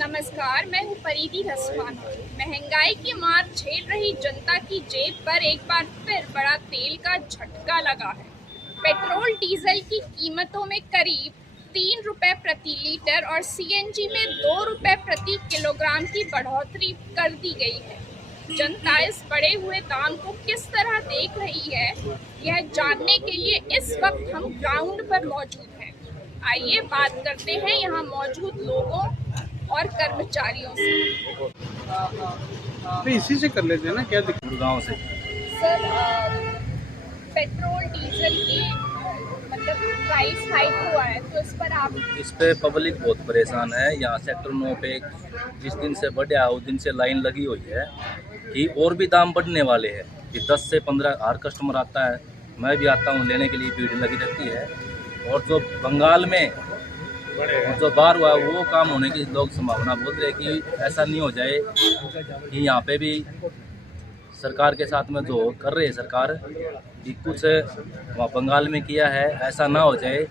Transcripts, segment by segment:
नमस्कार, मैं हूँ परिधि रसवाना। महंगाई की मार झेल रही जनता की जेब पर एक बार फिर बड़ा तेल का झटका लगा है। पेट्रोल डीजल की कीमतों में करीब 3 रुपए प्रति लीटर और सीएनजी में 2 रुपए प्रति किलोग्राम की बढ़ोतरी कर दी गई है। जनता इस बढ़े हुए दाम को किस तरह देख रही है, यह जानने के लिए इस वक्त हम ग्राउंड पर मौजूद हैं। आइए बात करते हैं यहाँ मौजूद लोगों और कर्मचारियों से। तो इसी से कर लेते हैं ना, क्या दिक्कत। गाँव से सर, पेट्रोल डीजल की मतलब प्राइस हाइक हुआ है, तो इस पर आप इस पे पब्लिक बहुत परेशान है। यहाँ सेक्टर 9 पे जिस दिन से बढ़ा उस दिन से लाइन लगी हुई है कि और भी दाम बढ़ने वाले हैं। कि 10 से 15 हर कस्टमर आता है, मैं भी आता हूँ लेने के लिए, भीड़ लगी रहती है। और जो बंगाल में और जो बाहर हुआ वो काम होने की लोग संभावना बोल रहे कि ऐसा नहीं हो जाए कि यहाँ पे भी सरकार के साथ में जो कर रही है सरकार कि कुछ वहाँ बंगाल में किया है, ऐसा ना हो जाए।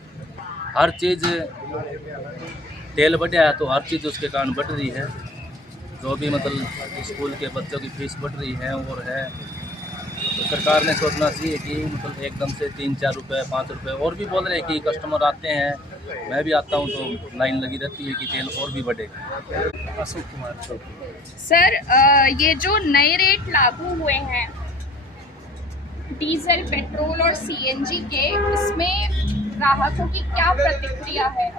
हर चीज़ तेल बढ़ा है तो हर चीज़ उसके कारण बढ़ रही है। जो भी मतलब स्कूल के बच्चों की फीस बढ़ रही है और है, तो सरकार ने सोचना चाहिए कि मतलब एकदम से 3-4 रुपये 5 रुपये और भी बोल रहे हैं कि कस्टमर आते हैं, मैं भी आता हूं तो लाइन लगी रहती है कि तेल और भी बढ़ेगा। अशोक कुमार। सर, ये जो नए रेट लागू हुए हैं डीजल, पेट्रोल और सीएनजी के, इसमें ग्राहकों की क्या प्रतिक्रिया है?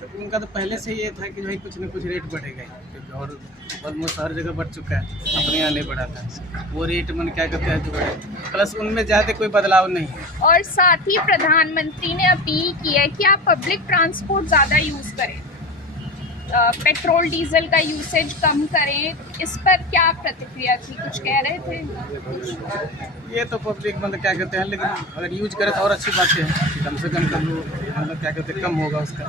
तो उनका तो पहले से ये था कि भाई कुछ न कुछ रेट बढ़ेगा ही, क्योंकि और ऑलमोस्ट हर जगह बढ़ चुका है, अपने यहाँ नहीं बढ़ा था वो रेट। मन क्या कहते हैं जो बढ़े, प्लस उनमें ज़्यादा कोई बदलाव नहीं है। और साथ ही प्रधानमंत्री ने अपील की है कि आप पब्लिक ट्रांसपोर्ट ज़्यादा यूज़ करें, पेट्रोल डीजल का यूसेज कम करें। इस पर क्या प्रतिक्रिया थी, कुछ कह रहे थे? ये तो पब्लिक मतलब क्या कहते हैं, लेकिन अगर यूज करे तो और अच्छी बात है कि कम से कम कर लो, मतलब क्या कहते हैं कम होगा उसका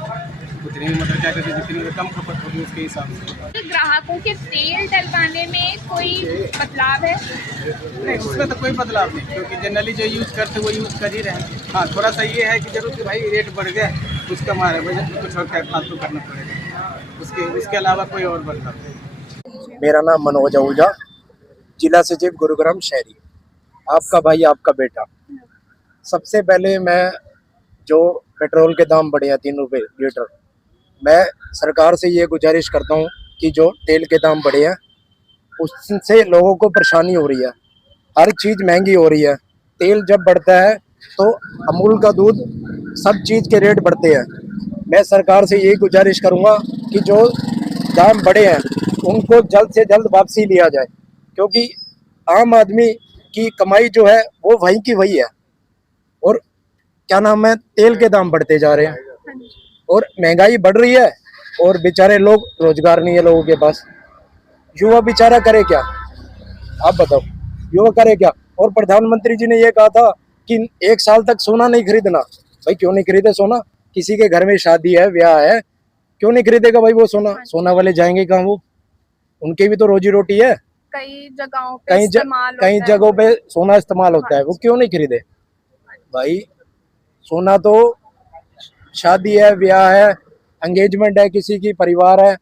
उतनी, मतलब क्या कहते हैं जितनी कम खपत होगी उसके हिसाब से। ग्राहकों के तेल डलवाने में कोई बदलाव है? नहीं, उसमें तो कोई बदलाव नहीं, क्योंकि जनरली जो यूज़ करते वो यूज़ कर ही रहे हैं। हाँ, थोड़ा सा ये है कि जरूर कि भाई रेट बढ़ गया, उसका हमारे बजट में कुछ और क्या फालतू करना पड़ेगा, उसके अलावा कोई और बदलाव नहीं। मेरा नाम मनोज आहूजा, जिला सचिव गुरुग्राम शहरी, आपका भाई आपका बेटा। सबसे पहले मैं जो पेट्रोल के दाम बढ़े हैं 3 रुपये लीटर, मैं सरकार से ये गुजारिश करता हूँ कि जो तेल के दाम बढ़े हैं उससे लोगों को परेशानी हो रही है, हर चीज़ महंगी हो रही है। तेल जब बढ़ता है तो अमूल का दूध, सब चीज़ के रेट बढ़ते हैं। मैं सरकार से यही गुजारिश करूँगा कि जो दाम बढ़े हैं उनको जल्द से जल्द वापसी लिया जाए, क्योंकि आम आदमी की कमाई जो है वो वहीं की वही है। और क्या नाम है, तेल के दाम बढ़ते जा रहे हैं और महंगाई बढ़ रही है और बेचारे लोग, रोजगार नहीं है लोगों के पास। युवा बेचारा करे क्या, आप बताओ, युवा करे क्या। और प्रधानमंत्री जी ने ये कहा था कि 1 साल तक सोना नहीं खरीदना। भाई क्यों नहीं खरीदे सोना? किसी के घर में शादी है, ब्याह है, क्यों नहीं खरीदेगा भाई वो सोना? सोना वाले जाएंगे कहाँ? वो उनकी भी तो रोजी रोटी है। कई जगहों पे इस्तेमाल कई होता है। जगहों पे सोना इस्तेमाल होता है, वो क्यों नहीं खरीदे भाई? सोना तो शादी है, ब्याह है, एंगेजमेंट है, किसी की परिवार है,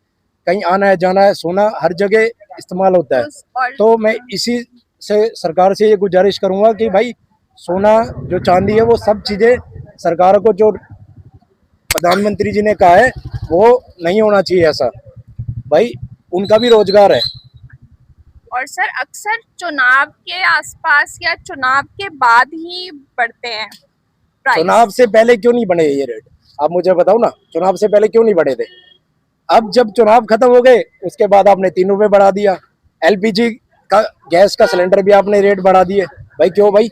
कहीं आना है जाना है, सोना हर जगह इस्तेमाल होता है। तो मैं इसी से सरकार से ये गुजारिश करूंगा कि भाई सोना जो चांदी है वो सब चीजें सरकार को, जो प्रधानमंत्री जी ने कहा है वो नहीं होना चाहिए ऐसा। भाई उनका भी रोजगार है। और सर, अक्सर चुनाव के आसपास या चुनाव के बाद ही बढ़ते हैं प्राइस। चुनाव से पहले क्यों नहीं बढ़े ये रेट? आप मुझे बताओ ना, चुनाव से पहले क्यों नहीं बढ़े थे? अब जब चुनाव खत्म हो गए उसके बाद आपने 3 रुपये बढ़ा दिया। एलपीजी का, गैस का सिलेंडर भी आपने रेट बढ़ा दिए। भाई क्यों भाई?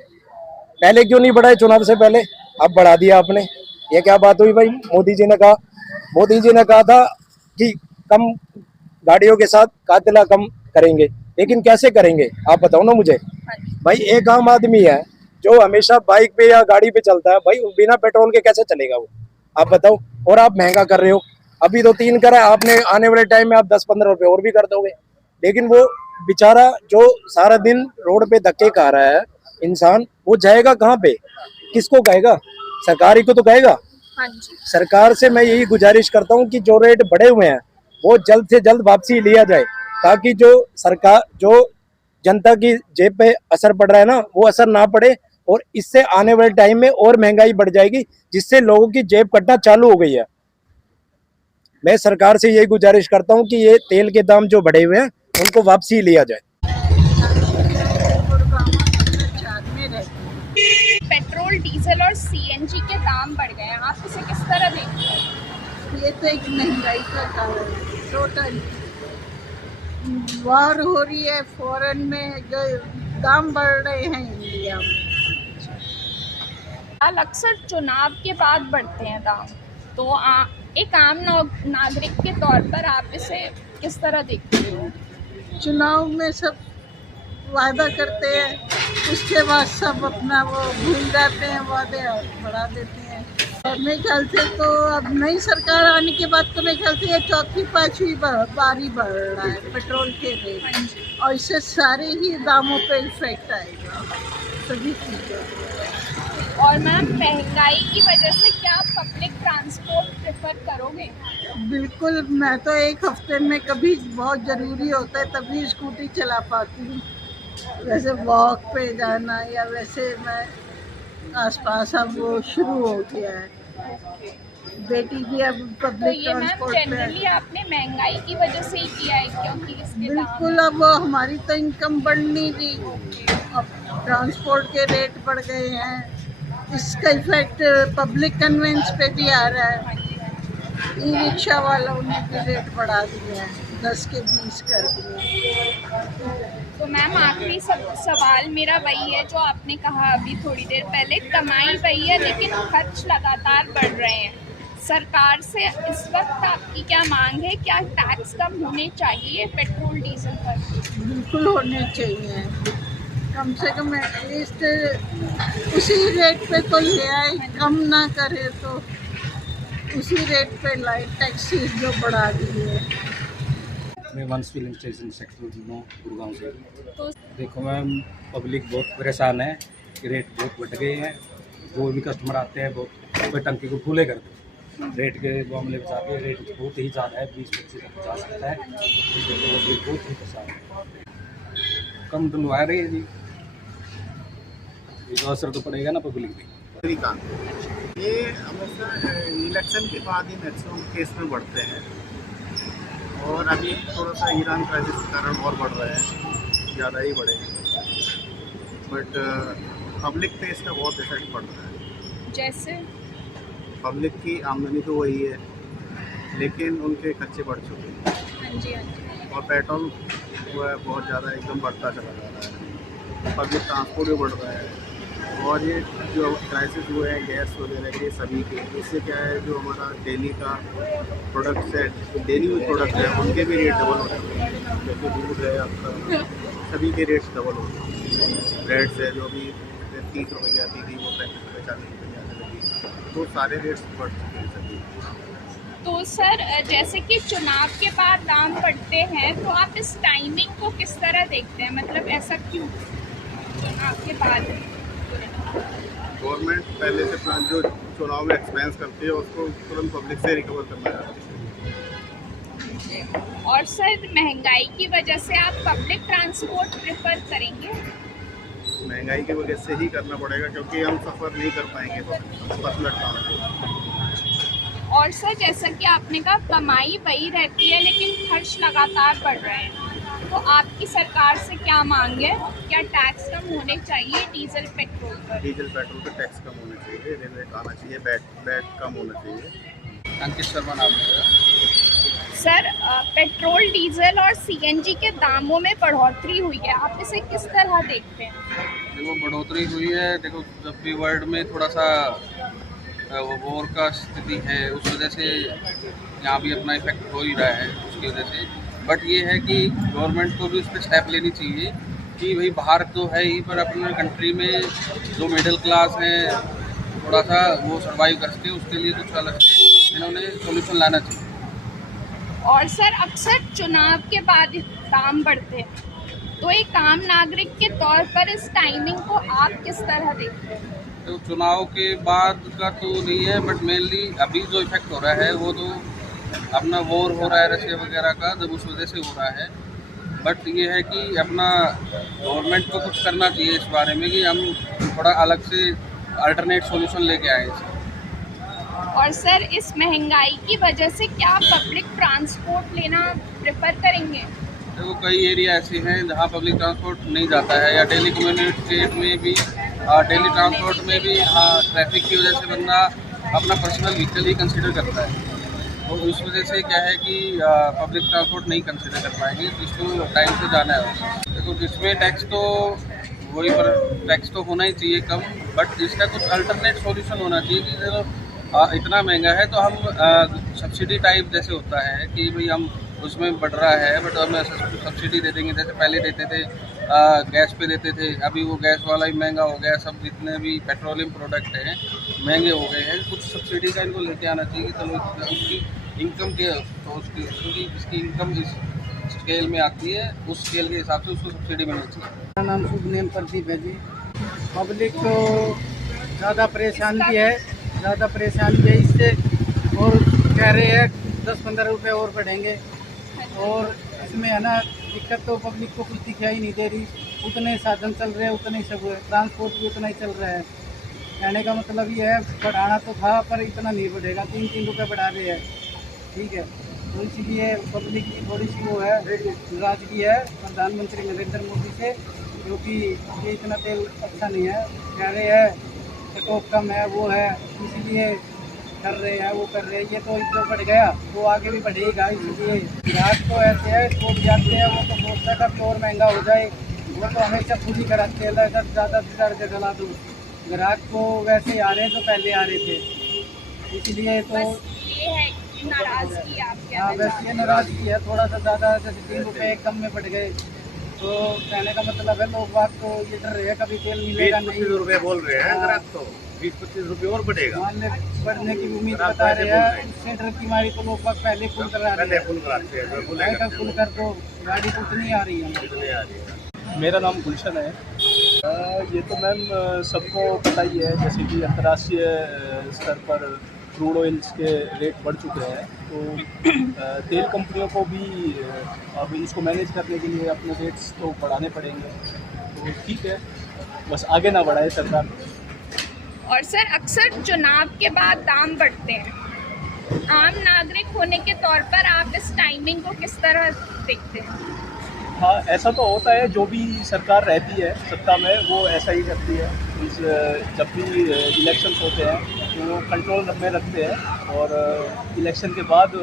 पहले क्यों नहीं बढ़ाए चुनाव से पहले? अब बढ़ा दिया आपने, ये क्या बात हुई भाई? मोदी जी ने कहा था कि कम गाड़ियों के साथ कातिला कम करेंगे, लेकिन कैसे करेंगे आप बताओ ना मुझे। भाई एक आम आदमी है जो हमेशा बाइक पे या गाड़ी पे चलता है, भाई बिना पेट्रोल के कैसे चलेगा वो? आप बताओ। और आप महंगा कर रहे हो, अभी तो 3 करा आपने, आने वाले टाइम में आप 10-15 रुपए और भी कर दोगे। लेकिन वो बेचारा जो सारा दिन रोड पे धक्के खा रहा है इंसान, वो जाएगा कहाँ पे? किसको कहेगा? सरकार ही को तो कहेगा। हाँ जी। सरकार से मैं यही गुजारिश करता हूँ कि जो रेट बढ़े हुए हैं वो जल्द से जल्द वापसी लिया जाए, ताकि जो सरकार, जो जनता की जेब पे असर पड़ रहा है ना, वो असर ना पड़े। और इससे आने वाले टाइम में और महंगाई बढ़ जाएगी, जिससे लोगों की जेब कटना चालू हो गई है। मैं सरकार से यही गुजारिश करता हूं कि ये तेल के दाम जो बढ़े हुए हैं उनको वापसी लिया जाए। पेट्रोल, डीजल और सीएनजी के दाम बढ़ गए हैं, आप इसे किस तरह देखते हैं? ये तो एक महंगाई का कारण है। टोटल वॉर हो रही है, फॉरेन में जो दाम बढ़ रहे हैं इंडिया में। अक्सर चुनाव के बाद बढ़ते हैं दाम, तो एक आम नागरिक के तौर पर आप इसे किस तरह देखते हो? चुनाव में सब वादा करते हैं, उसके बाद सब अपना वो भूल जाते हैं, वादे और बढ़ा देते हैं। और मेरे ख्याल से तो अब नई सरकार आने के बाद तो मेरे ख्याल से ये चौथी पांचवी बारी बढ़ रहा है पेट्रोल के रेट, और इससे सारे ही दामों पे इफेक्ट आएगा सभी चीज़ों। और मैम, महंगाई की वजह से क्या आप पब्लिक ट्रांसपोर्ट प्रेफर करोगे? बिल्कुल, मैं तो एक हफ्ते में कभी बहुत ज़रूरी होता है तभी स्कूटी चला पाती हूँ। वैसे वॉक पे जाना या वैसे मैं आसपास अब वो शुरू हो गया है। बेटी भी अब तो पब्लिक ये मैम ट्रांसपोर्ट पे जनरली आपने महंगाई की वजह से ही किया है, क्योंकि इसके बिल्कुल, अब हमारी तो इनकम बढ़ नहीं रही, अब ट्रांसपोर्ट के रेट बढ़ गए हैं। इसका इफेक्ट पब्लिक कन्वेंस पे भी आ रहा है। ई रिक्शा वालों ने भी रेट बढ़ा दिए हैं, 10 के 20 कर दिए। तो मैम, आखिरी सवाल मेरा वही है जो आपने कहा अभी थोड़ी देर पहले, कमाई वही है लेकिन खर्च लगातार बढ़ रहे हैं। सरकार से इस वक्त आपकी क्या मांग है? क्या टैक्स कम होने चाहिए पेट्रोल डीजल पर? बिल्कुल होने चाहिए, कम से कम एटलीस्ट उसी रेट पे तो ले आए, कम ना करे तो उसी रेट पे लाए। टैक्सेस जो बढ़ा दिए। मैं वंश फिलिंग स्टेशन सेक्टर 9 गुड़गांव से। तो देखो मैम, पब्लिक बहुत परेशान है कि रेट बहुत बढ़ गए हैं। जो भी कस्टमर आते हैं बहुत टंकी को फूले करते हैं। रेट के मामले में जाके रेट बहुत ही ज़्यादा है, 20-25 तक जा सकता है। पब्लिक बहुत ही परेशान है, कम दिलवा रही है जी, ये असर तो पड़ेगा ना पब्लिक पे। ये हमेशा इलेक्शन के बाद ही मैक्सिमम केस में बढ़ते हैं, और अभी थोड़ा सा ईरान क्राइसिस के कारण और बढ़ रहे हैं, ज़्यादा ही बढ़ेंगे। बट पब्लिक पे इसका बहुत इफेक्ट पड़ रहा है। जैसे पब्लिक की आमदनी तो वही है, लेकिन उनके खर्चे बढ़ चुके हैं। हाँ जी, हाँ जी। और पेट्रोल वो है बहुत ज़्यादा एकदम बढ़ता चला जा रहा है। पब्लिक ट्रांसपोर्ट भी बढ़ रहा है, और ये जो क्राइसिस हुए हैं गैस वगैरह के सभी के, इससे क्या है जो हमारा डेली का प्रोडक्ट्स है, डेली यूज प्रोडक्ट है, उनके भी रेट डबल हो रहे हैं। जैसे दूध है आपका, सभी के रेट्स डबल हो रहे हैं। ब्रेड्स है जो भी 30 रुपये की आती थी वो 35 रुपये 40 रुपये की आने लगी, तो सारे रेट्स बढ़ चुके हैं सभी। तो सर, जैसे कि चुनाव के बाद दाम बढ़ते हैं, तो आप इस टाइमिंग को किस तरह देखते हैं? मतलब ऐसा क्यों चुनाव के बाद? गवर्नमेंट पहले से प्लान जो चुनाव में एक्सपेंस करती है उसको तुरंत पब्लिक से रिकवर करना चाहती है। और सर, महंगाई की वजह से आप पब्लिक ट्रांसपोर्ट प्रेफर करेंगे? महंगाई की वजह से ही करना पड़ेगा, क्योंकि हम सफ़र नहीं कर पाएंगे पर्सनल ट्रांसपोर्ट। और सर, जैसा कि आपने कहा कमाई वही रहती है लेकिन खर्च लगातार बढ़ रहे हैं, तो आपकी सरकार से क्या मांग है? क्या टैक्स कम होने चाहिए डीजल पेट्रोल पर? डीजल पेट्रोल पर टैक्स कम होना चाहिए, रेलवे आना चाहिए, बैट कम होना चाहिए। अंकित शर्मा नाम है मेरा। सर, पेट्रोल, डीजल और सीएनजी के दामों में बढ़ोतरी हुई है, आप इसे किस तरह देखते हैं? देखो, बढ़ोतरी हुई है। देखो, जब भी वर्ल्ड में थोड़ा सा वॉर का स्थिति है, उस वजह से यहाँ भी अपना इफेक्ट हो ही रहा है उसकी वजह से। बट ये है कि गवर्नमेंट को भी उस पर स्टेप लेनी चाहिए कि भाई बाहर तो है ही, पर अपने कंट्री में जो मिडिल क्लास है थोड़ा सा वो सर्वाइव कर सके, उसके लिए कुछ अलग से इन्होंने सोल्यूशन लाना चाहिए। और सर, अक्सर चुनाव के बाद दाम बढ़ते हैं, तो एक आम नागरिक के तौर पर इस टाइमिंग को आप किस तरह देखते हैं? तो चुनाव के बाद का तो नहीं है, बट मेनली अभी जो इफेक्ट हो रहा है वो तो अपना वॉर हो रहा है रशिया वगैरह का, जब उस वजह से हो रहा है। बट ये है कि अपना गवर्नमेंट को कुछ करना चाहिए इस बारे में कि हम थोड़ा अलग से अल्टरनेट सॉल्यूशन लेके आए इसमें। और सर, इस महंगाई की वजह से क्या पब्लिक ट्रांसपोर्ट लेना प्रेफर करेंगे? देखो कई एरिया ऐसे हैं जहाँ पब्लिक ट्रांसपोर्ट नहीं जाता है, या डेली कम्युनिकेट में भी, डेली ट्रांसपोर्ट में भी ट्रैफिक की वजह से बंदा अपना पर्सनल व्हीकल ही कंसिडर करता है। तो इस वजह से क्या है कि पब्लिक ट्रांसपोर्ट नहीं कंसिडर कर पाएंगे, जिसको टाइम से जाना है। देखो इसमें टैक्स तो वही पर टैक्स तो होना ही चाहिए कम, बट इसका कुछ अल्टरनेट सॉल्यूशन होना चाहिए कि चलो इतना महंगा है तो हम सब्सिडी टाइप जैसे होता है कि भाई हम उसमें बढ़ रहा है बट हमें सब्सिडी दे देंगे, जैसे पहले देते थे गैस पे देते थे, अभी वो गैस वाला ही महंगा हो गया, सब जितने भी पेट्रोलियम प्रोडक्ट हैं महंगे हो गए हैं। कुछ सब्सिडी का इनको लेके आना चाहिए कि चलो उसकी इनकम के तो उसकी क्योंकि जिसकी इनकम इस स्केल में आती है उस स्केल के हिसाब से उसको सब्सिडी मिलनी चाहिए। मेरा नाम शुभनेम प्रदीप है जी। पब्लिक को ज़्यादा परेशानी है इससे, और कह रहे हैं 10-15 रुपये और बढ़ेंगे, और इसमें है ना दिक्कत तो पब्लिक को कुछ दिखाई नहीं दे रही। उतने साधन चल रहे हैं, उतने ही सब है, ट्रांसपोर्ट भी उतना ही चल रहा है। कहने का मतलब ये है बढ़ाना तो था पर इतना नहीं बढ़ेगा, 3-3 रुपये बढ़ा रहे हैं, ठीक है। तो इसीलिए पब्लिक की थोड़ी सी वो है नाराजगी है प्रधानमंत्री नरेंद्र मोदी से, क्योंकि ये इतना तेल अच्छा नहीं है, कह रहे हैं स्टॉक कम है, वो है, इसीलिए कर रहे हैं, वो कर रहे हैं। ये तो इतना बढ़ गया तो आगे भी बढ़ेगा, इसलिए ग्राहक तो ऐसे है छूट जाते हैं, वो तो सोचता है कि और महंगा हो जाए, वो तो हमेशा पूरी कराते हैं, ज़्यादा से ज़्यादा डला दो। ग्राहक को वैसे आ रहे हैं जो पहले आ रहे थे, इसलिए तो ये है नाराजगी आपके? हाँ वैसे ये नाराजगी है, थोड़ा सा ज़्यादा, जैसे 3 रुपये कम में बढ़ गए, तो कहने का मतलब है लोग बात तो ये डर रहे हैं कभी तेल मिलेगा नहीं। 20-25 रुपये बोल रहे हैं ग्राहक, तो 20-25 रुपये और बढ़ेगा, बढ़ने की उम्मीद बता रहे हैं। इससे डर की मारी तो लोग पहले फुल करा रहे हैं, फुल कर दो, गाड़ी तो उतनी आ रही है। मेरा नाम गुलशन है। ये तो मैम सबको पता ही है, जैसे कि अंतर्राष्ट्रीय स्तर पर क्रूड ऑयल्स के रेट बढ़ चुके हैं, तो तेल कंपनियों को भी अब इसको मैनेज करने के लिए अपने रेट्स तो बढ़ाने पड़ेंगे। तो ठीक है, बस आगे ना बढ़ाए सरकार। और सर, अक्सर चुनाव के बाद दाम बढ़ते हैं, आम नागरिक होने के तौर पर आप इस टाइमिंग को किस तरह देखते हैं? हाँ, ऐसा तो होता है, जो भी सरकार रहती है सत्ता में वो ऐसा ही करती है। जब भी इलेक्शंस होते हैं तो वो कंट्रोल में रखते हैं, और इलेक्शन के बाद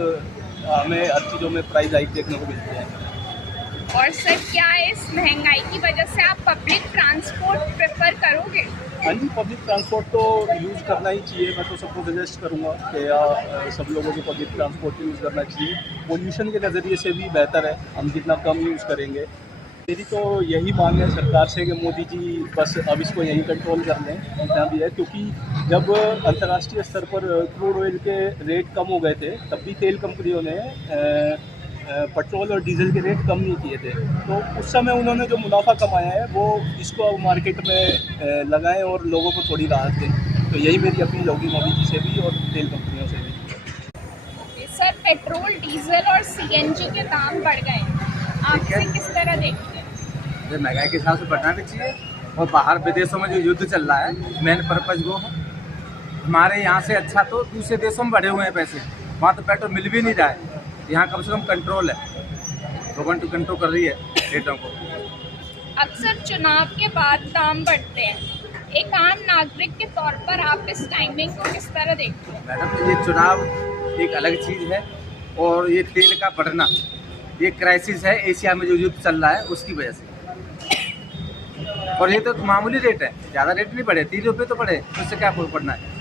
हमें हर चीज़ों में प्राइस हाइक देखने को मिलती है। और सर, क्या इस महंगाई की वजह से आप पब्लिक ट्रांसपोर्ट प्रेफर करोगे? हाँ जी, पब्लिक ट्रांसपोर्ट तो यूज़ करना ही चाहिए। मैं तो सबको सजेस्ट करूँगा कि सब लोगों को पब्लिक ट्रांसपोर्ट यूज़ करना चाहिए। पोल्यूशन के नज़रिए से भी बेहतर है, हम जितना कम यूज़ करेंगे। मेरी तो यही मांग है सरकार से कि मोदी जी बस अब इसको यहीं कंट्रोल कर लें जितना भी है, क्योंकि जब अंतर्राष्ट्रीय स्तर पर क्रूड ऑयल के रेट कम हो गए थे तब भी तेल कंपनियों ने पेट्रोल और डीजल के रेट कम नहीं किए थे। तो उस समय उन्होंने जो मुनाफा कमाया है वो इसको मार्केट में लगाएं और लोगों को थोड़ी राहत दें। तो यही मेरी अपील होगी मोदी जी से भी और तेल कंपनियों से भी। सर, पेट्रोल, डीजल और सीएनजी के दाम बढ़ गए, आप इसे किस तरह देखते हैं? महंगाई के हिसाब से बढ़ना भी चाहिए, और बाहर विदेशों में जो युद्ध चल रहा है मेन पर्पज वो है। हमारे यहाँ से अच्छा तो दूसरे देशों में बढ़े हुए हैं पैसे, वहाँ तो पेट्रोल मिल भी नहीं रहा है, यहाँ कम से कम कंट्रोल है, गवर्नमेंट तो कंट्रोल कर रही है रेटों को। अक्सर चुनाव के बाद दाम बढ़ते हैं, एक आम नागरिक के तौर पर आप इस टाइमिंग को किस तरह देखते हैं? मैडम, ये चुनाव एक अलग चीज़ है, और ये तेल का बढ़ना ये क्राइसिस है एशिया में जो युद्ध चल रहा है उसकी वजह से। और ये तो मामूली रेट है, ज़्यादा रेट नहीं बढ़े, 3 रुपये तो बढ़े, उससे क्या फर्क पड़ना है?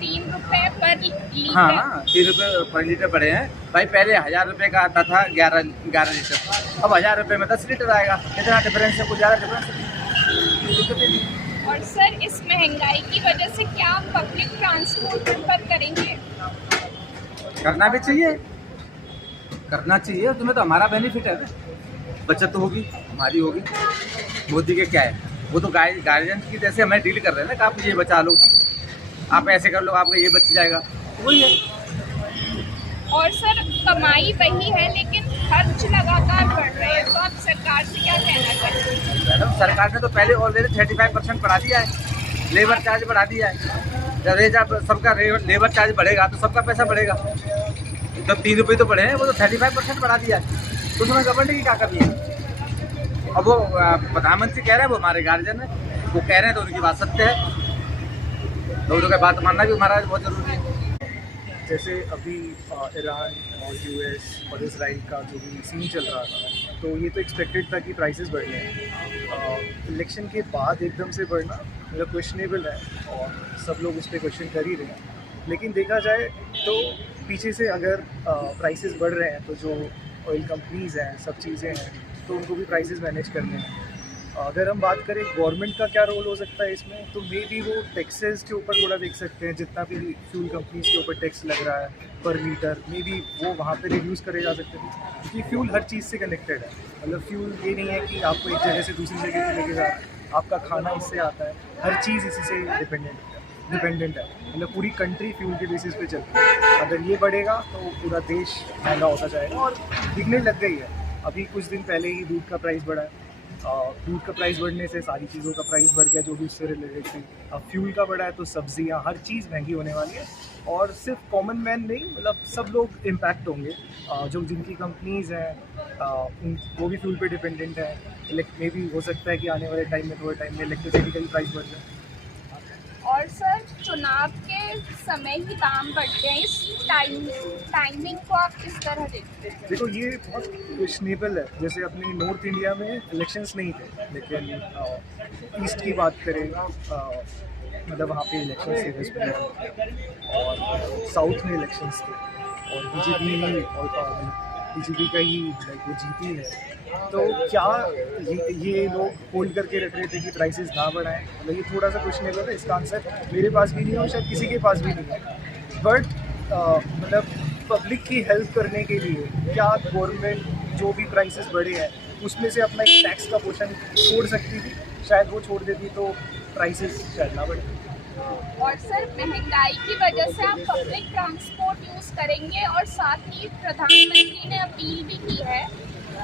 3 रुपये पर लीटर? हाँ, 3 रुपये पर लीटर बढ़े हैं भाई। पहले 1000 रुपये का आता था 11 लीटर, अब 1000 रुपये में 10 लीटर आएगा। इतना डिफरेंस है, कुछ ज़्यादा डिफरेंस है। और सर, इस महंगाई की वजह से क्या आप पब्लिक ट्रांसपोर्ट प्रेफर करेंगे? करना भी चाहिए, करना चाहिए, तुम्हें तो हमारा बेनिफिट है, बचत होगी, हमारी होगी। मोदी के क्या है, वो तो गार्जियन की जैसे हमें डील कर रहे हैं ना कि आप ये बचा लो, आप ऐसे कर लो, आपका ये बच जाएगा, वही है। और सर कमाई वही है लेकिन खर्च लगातार बढ़ रहे हैं, तो आप सरकार से क्या कहना चाहते हैं? मैडम सरकार ने तो पहले ऑलरेडी 35% बढ़ा दिया है, लेबर चार्ज बढ़ा दिया है। जब सबका लेबर चार्ज बढ़ेगा तो सबका पैसा बढ़ेगा। जब 3 रुपये तो बढ़े हैं, वो तो 35% बढ़ा दिया है। तो उसमें गवर्नमेंट की क्या करनी है? अब वो प्रधानमंत्री कह रहे हैं, वो हमारे गार्जियन है, वो कह रहे हैं तो उनकी बात सत्य है, तो उनकी बात मानना भी हमारा बहुत जरूरी है। जैसे अभी ईरान और यूएस और इसराइल का जो भी सीन चल रहा था, तो ये तो एक्सपेक्टेड था कि प्राइसेस बढ़ रहे। इलेक्शन के बाद एकदम से बढ़ना मतलब क्वेश्चनेबल है और सब लोग उस पर क्वेश्चन कर ही रहे हैं। लेकिन देखा जाए तो पीछे से अगर प्राइसेस बढ़ रहे हैं तो जो ऑयल कंपनीज़ हैं, सब चीज़ें हैं, तो उनको भी प्राइसेस मैनेज करने हैं। अगर हम बात करें गवर्नमेंट का क्या रोल हो सकता है इसमें, तो मे बी वो टैक्सेस के ऊपर थोड़ा देख सकते हैं। जितना भी फ्यूल कंपनीज के ऊपर टैक्स लग रहा है पर लीटर, मे बी वो वहाँ पे रिड्यूस करे जा सकते हैं, क्योंकि फ्यूल हर चीज़ से कनेक्टेड है। मतलब फ्यूल ये नहीं है कि आपको एक जगह से दूसरी जगह पे लेके जा रहा है, आपका खाना इससे आता है, हर चीज़ इसी से डिपेंडेंट है। मतलब पूरी कंट्री फ्यूल के बेसिस पे चलती है। अगर ये बढ़ेगा तो पूरा देश महंगा होता जाएगा और दिखने लग गई है। अभी कुछ दिन पहले ही दूध का प्राइस बढ़ा है। दूध का प्राइस बढ़ने से सारी चीज़ों का प्राइस बढ़ गया जो भी उससे रिलेटेड थी। अब फ्यूल का बढ़ा है तो सब्जियां, हर चीज़ महंगी होने वाली है। और सिर्फ कॉमन मैन नहीं, मतलब सब लोग इम्पैक्ट होंगे। जो जिनकी कंपनीज़ हैं वो भी फ्यूल पे डिपेंडेंट है। मे भी हो सकता है कि आने वाले टाइम में, थोड़े टाइम में इलेक्ट्रिसिटी का भी प्राइस बढ़ जाए। और सर चुनाव के समय ही दाम बढ़ते हैं, इस टाइमिंग को आप किस तरह देखते हैं? देखो ये बहुत क्वेश्चनेबल है। जैसे अपने नॉर्थ इंडिया में इलेक्शंस नहीं थे, लेकिन ईस्ट की बात करें मतलब वहाँ पे इलेक्शन थे वेस्ट बंगाल, और साउथ में इलेक्शंस थे और बीजेपी का ही वो जीती है। तो क्या ये लोग होल्ड करके रख रहे थे कि प्राइसेस ना बढ़ाएं? मतलब ये थोड़ा सा क्वेश्चनेबल है। इसका आंसर मेरे पास भी नहीं है और शायद किसी के पास भी नहीं है। बट मतलब पब्लिक की हेल्प करने के लिए क्या गवर्नमेंट जो भी प्राइसेस बढ़े हैं उसमें से अपना एक टैक्स का पोर्शन छोड़ सकती थी? शायद वो छोड़ देती तो प्राइसेस शायद ना बढ़े। और सर महंगाई की वजह से आप पब्लिक ट्रांसपोर्ट यूज़ करेंगे, और साथ ही प्रधानमंत्री ने अपील भी की है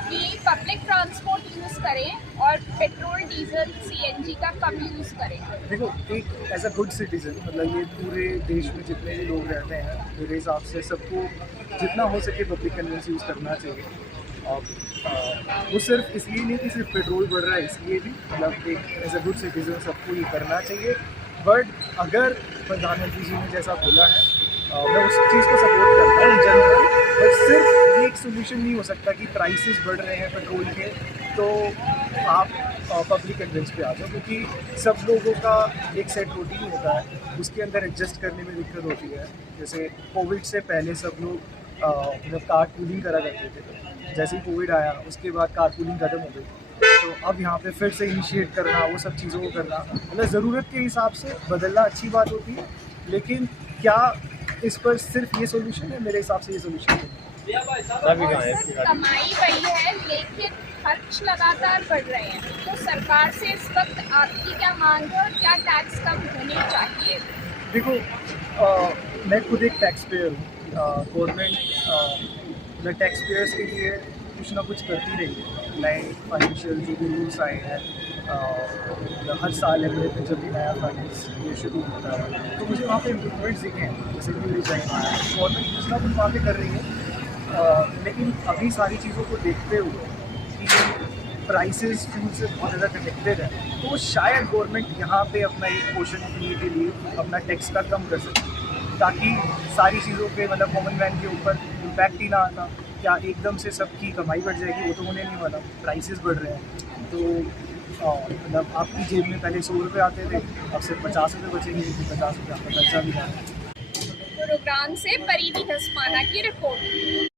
कि पब्लिक ट्रांसपोर्ट यूज़ करें और पेट्रोल, डीजल, सीएनजी का कम यूज़ करें। देखो एक एज अ गुड सिटीजन, मतलब ये पूरे देश में जितने भी लोग रहते हैं, मेरे हिसाब से सबको जितना हो सके पब्लिक कन्वेंस यूज़ करना चाहिए। और वो सिर्फ इसलिए नहीं कि सिर्फ पेट्रोल बढ़ रहा है इसलिए भी, मतलब एक एज अ गुड सिटीजन सबको ये करना चाहिए। बट अगर प्रधानमंत्री जी ने जैसा बोला है, मैं उस चीज़ को सपोर्ट करता हूँ इन जनरल। बट सिर्फ ये एक सोल्यूशन नहीं हो सकता कि प्राइसेस बढ़ रहे हैं पेट्रोल के तो आप पब्लिक कन्वेंस पे आ जाओ, क्योंकि सब लोगों का एक सेट रूटीन होता है, उसके अंदर एडजस्ट करने में दिक्कत होती है। जैसे कोविड से पहले सब लोग मतलब कार पूलिंग करा करते थे। जैसे ही कोविड आया उसके बाद कार पूलिंग खत्म हो गई, तो अब यहाँ पे फिर से इनिशिएट करना, वो सब चीज़ों को करना, मतलब ज़रूरत के हिसाब से बदलना अच्छी बात होती है। लेकिन क्या इस पर सिर्फ ये सोल्यूशन है? मेरे हिसाब से ये सोल्यूशन है। कमाई वही है लेकिन खर्च लगातार बढ़ रहे हैं, तो सरकार से इस वक्त आपकी क्या मांग है और क्या टैक्स कम होने चाहिए? देखो मैं खुद एक टैक्स पेयर हूँ। गवर्नमेंट मतलब टैक्स पेयर्स के लिए कुछ ना कुछ करती रही है। नए फाइनेंशियल जो भी रूल्स आए हैं, हर साल अप्रैल में जब भी नया फाइनेंस ये शुरू होता है तो मुझे वहाँ पे इम्प्रूवमेंट्स दिखे हैं। जैसे कि गवर्नमेंट कुछ ना कुछ वहाँ पे कर रही है। लेकिन अभी सारी चीज़ों को देखते हुए कि प्राइसेस फ्यूल से बहुत ज़्यादा कनेक्टेड है, तो शायद गवर्नमेंट यहाँ पे अपना एक पोर्शन देने के लिए अपना टैक्स का कम कर सकती है, ताकि सारी चीज़ों पे मतलब कॉमन मैन के ऊपर इम्पैक्ट ही ना आता। क्या एकदम से सबकी कमाई बढ़ जाएगी? वो तो होने नहीं वाला। प्राइसेस बढ़ रहे हैं तो मतलब आपकी जेब में पहले 100 रुपये आते थे, अब सिर्फ 50 रुपये बचेंगे, क्योंकि 50 रुपये आपका खर्चा भी आ रहा है। गुरुग्राम से परिधि धस्माना की रिपोर्ट।